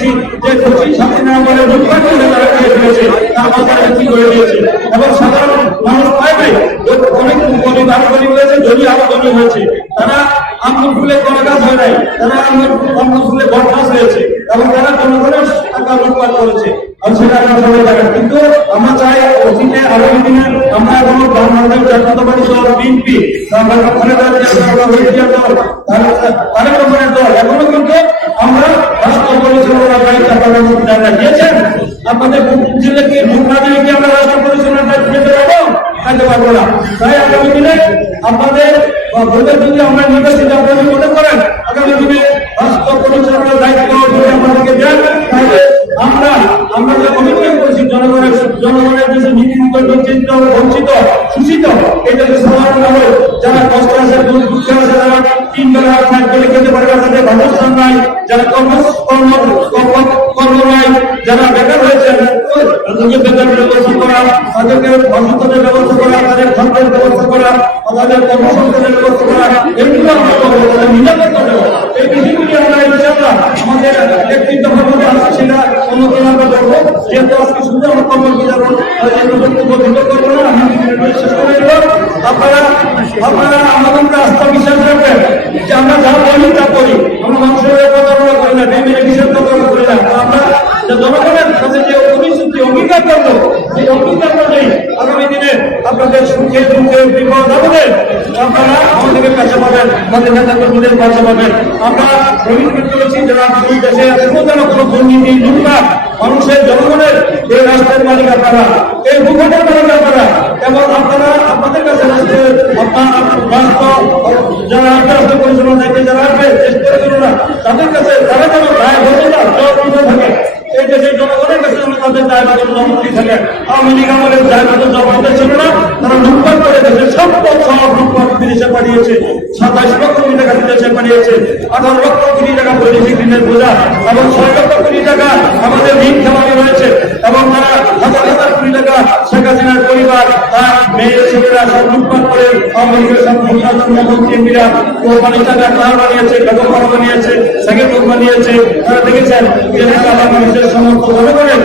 দেখেছি যে কোচিং ছাত্রীরা বলে লুটপাট করে তারা খেয়ে ফেলেছে, তার বাজারে বিক্রি করে দিয়েছে এবং সাধারণ মানুষ পায় নাই। অনেক গরিব আরো গরিব হয়েছে, ধনী আরো ধনী হয়েছে। তারা আঙ্গুর ফুলে কোনো কাজ হয় নাই, তারা আঙ্গুর ফুলে বরখাস হয়েছে এবং তারা জনগণের টাকা লুটপাট করেছে। আর সেটা আমরা সবাই জানেন। কিন্তু আমরা চাই অতীতে আগামী দিনে আমরা এখনো বাংলাদেশ জাতীয়তাবাদী দল বিএনপি, তারেক রহমানের দল এখনো কিন্তু আমরা রাষ্ট্র পরিচালনার দায়িত্ব আপনারা দিয়েছেন। আপনাদের জেলাকে ভোট না দিলে কি আমরা রাষ্ট্র পরিচালনার দায়িত্ব দিতে পারবো? খাইতে পারবো না। তাই আগামী দিনে আপনাদের ভোটের যদি আমরা নির্বাচিত আপনারা মনে করেন আগামী দিনে রাষ্ট্র পরিচালনার দায়িত্ব যদি আমাদেরকে দেন, তাহলে আমরা যে কমিটমেন্ট করেছি জনগণের দেশে নীতি বঞ্চিত বঞ্চিত শোষিত এটাকে সমাধান হবে। যারা কষ্ট আছে দুঃখে আছে, যারা 3 বেলা খায় বলে খেতে পারে না, তাদের বাসস্থান নাই, যারা কর্ম নাই, যারা বেকার হয়েছে তাদেরকে বেকারের ব্যবস্থা করা, তাদেরকে বাসস্থানের ব্যবস্থা করা, তাদের খাদ্যের ব্যবস্থা করা, তাদের কর্মসংস্থানের ব্যবস্থা করা, এগুলো আমরা করবো, নিরাপত্তা দেবো। এই বিষয়গুলি আমরা ইনশাআল্লাহ আমাদের ব্যক্তিত্ব ভাবে আসছে সেটা অনুমোদন আমরা করবো। যেহেতু আজকে শুধু আমরা কর্মী যাবো বক্তব্য দিতে করবো না, আমি শেষ করে দেবো। আপনারা আমাদের আস্থা বিশ্বাস রাখবেন যে আমরা যা বলি তা করি, আমরা মানুষের প্রতারণা করি না, বেমেরে কিসের প্রতারণা করি না। আমরা জনগণের কাছে যে প্রতিশ্রুতি অঙ্গীকার করবো, সেই অঙ্গীকার অনুযায়ী আগামী দিনে আপনাদের সুখে দুঃখে বিপদ আপদে আপনারা আমাদেরকে কাছে পাবেন, আমাদের নেতা কর্মীদের কাছে পাবেন। আমরা কমিটমেন্ট করেছি যারা দেশে এখনো যেন কোনো দুর্নীতি লুটপাট, মানুষের জনগণের এই রাষ্ট্রের মালিক আপনারা, এই ভূখণ্ডের মালিক আপনারা, এবং আপনারা আপনাদের কাছে আপনার রাষ্ট্র যারা রাষ্ট্র পরিচালনা দায়িত্বে যারা আসবে তাদের কাছে তারা যেন দায় বলতে থাকে। এই দেশের জনগণের কাছে তাদের দায়বদ্ধ জবাবদিহি থাকে। আওয়ামী লীগ আমাদের দায়বদ্ধ জবাবদিহি ছিল না, তারা লুটপাট করে দেশের সম্পদ সহ লুটপাট বিদেশে পাঠিয়েছে, 27 লক্ষ কোটি টাকা বিদেশে পাঠিয়েছে, 18 লক্ষ কোটি টাকা বৈদেশিক ঋণের বোঝা এবং 6 লক্ষ কোটি টাকা আমাদের ঋণ খেলাপি হয়েছে এবং তারা হাজার হাজার কোটি টাকা শেখ হাসিনার পরিবার তার মেয়ের ছেলেরা সব লুটপাট করে আওয়ামী লীগের সব মন্ত্রী এমপিরা কোরবানির টাকা তার বানিয়েছে, বেগম বানিয়েছে, সাকিব বানিয়েছে। তারা দেখেছেন যে মানুষের সমস্ত জনগণের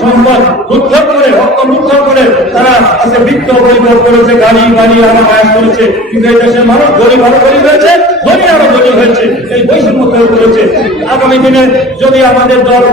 সম্পদ লুটপাট করে লুটপাট করে তারা আজকে বৃত্ত পরিবর্তন করেছে, গাড়ি বাড়ি আরো আয়াত করেছে। কিন্তু এই দেশের মানুষ গরিব আরো গরিব হয়েছে, ধনী আরো ধনী হয়েছে, এই বৈষম্য তৈরি করেছে। আগামী দিনে যদি আমাদের দল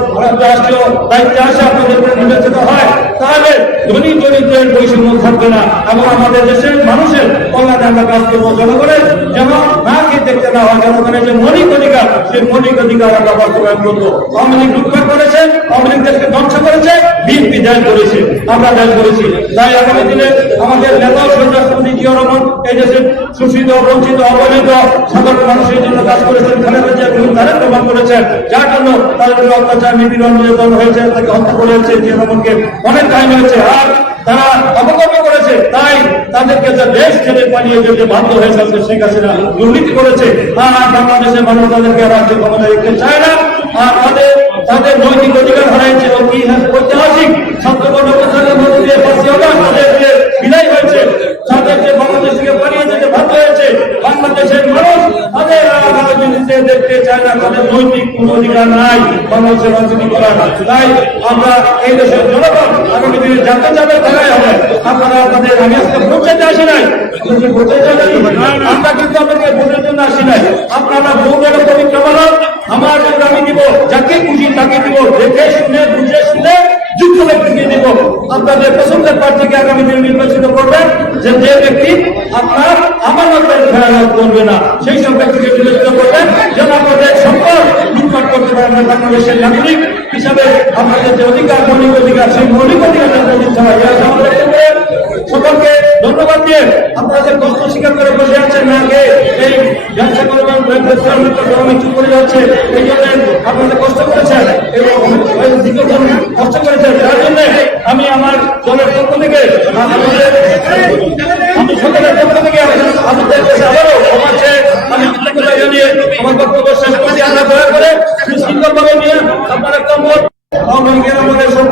রাষ্ট্রীয় দায়িত্বে আসে, আপনাদের নির্বাচিত হয়, তাহলে ধনী দরিদ্রের বৈষম্য থাকবে না এবং আমাদের দেশের মানুষের কল্যাণে আমরা কাজ করবো। জনগণের যেন না খেয়ে দেখতে না হয়, জনগণের যে মৌলিক অধিকার, সেই মৌলিক অধিকার আমরা বাস্তবায়ন করবো। আওয়ামী লীগ লুটপাট করেছে, আওয়ামী লীগ দেশকে ধ্বংস করেছে, বিএনপি দেশ করেছে, আমরা দেশ করেছি। তাই আগামী দিনে আমাদের নেতা রাষ্ট্রপতি জিয়া রহমান এই দেশের শোষিত বঞ্চিত অবহেলিত সাধারণ মানুষের জন্য কাজ করেছেন, তাদের প্রমাণ করেছেন, যার জন্য তাদের অত্যাচার নিপীড়ন নির্যাতন হয়েছে, তাকে হত্যা করেছে, জিয়া রহমানকে অনেক টাইম হয়েছে। আর তারা অপকর্ম করেছে, তাই তাদেরকে দেশ ছেড়ে পালিয়ে যেতে বাধ্য হয়েছে শেখ হাসিনা, দুর্নীতি করেছে। আর বাংলাদেশের মানুষ তাদেরকে রাজ্যে ক্ষমতা দেখতে চায় না, আর তাদের নৈতিক অধিকার হারাইছে। ঐতিহাসিক ছাত্রগণ তাদেরকে বিদায় হয়েছে, তাদেরকে বাংলাদেশ থেকে পালিয়ে যেতে বাধ্য হয়েছে। বাংলাদেশের মানুষ তাদের রাজনীতিতে দেখতে চায় না, তাদের নৈতিক কোন অধিকার নাই বাংলাদেশের রাজনীতি করার। তাই আমরা এই দেশের জনগণ আগামী দিনে জানতে চাবে, তারাই হবে। আপনারা তাদের আমি আজকে ভোট চাইতে আসি নাই, আমরা কিন্তু আপনাকে ভোটের জন্য আসি নাই। আপনারা ভোটের পবিত্র মানব, আমার ভোট আমি দিব, যাকে খুশি তাকে দিব, দেখে শুনে বুঝে শুনে যুক্ত ব্যক্তিকে দিব। আপনাদের পছন্দের প্রার্থীকে আগামী দিনে নির্বাচিত করবেন, যে ব্যক্তি আপনার আমার মধ্যে খেয়াল করবে না, সেই সব ব্যক্তিকে নির্বাচিত করবেন যেন আপনাদের সম্পদ লুটপাট করতে পারেন। বাংলাদেশের নাগরিক হিসাবে আপনাদের যে অধিকার, মৌলিক অধিকার, সেই মৌলিক অধিকার সকলকে ধন্যবাদ দিয়ে আপনারা যে কষ্ট স্বীকার করে বসে আছেন, না এই ব্যবসা করবেন চুপ করে যাচ্ছে, এই জন্য আপনাদের কষ্ট করেছেন এবং কষ্ট করেছেন। তার জন্য আমি আমার দলের পক্ষ থেকে আমি সকলের পক্ষ থেকে আপনাদের কাছে আবারও আমি কৃতজ্ঞতা জানিয়ে আমার বক্তব্য শেষ করছি। আমরা দয়া করে সুশৃঙ্খলভাবে নিয়ে আপনারা কর্ম আমাদের সব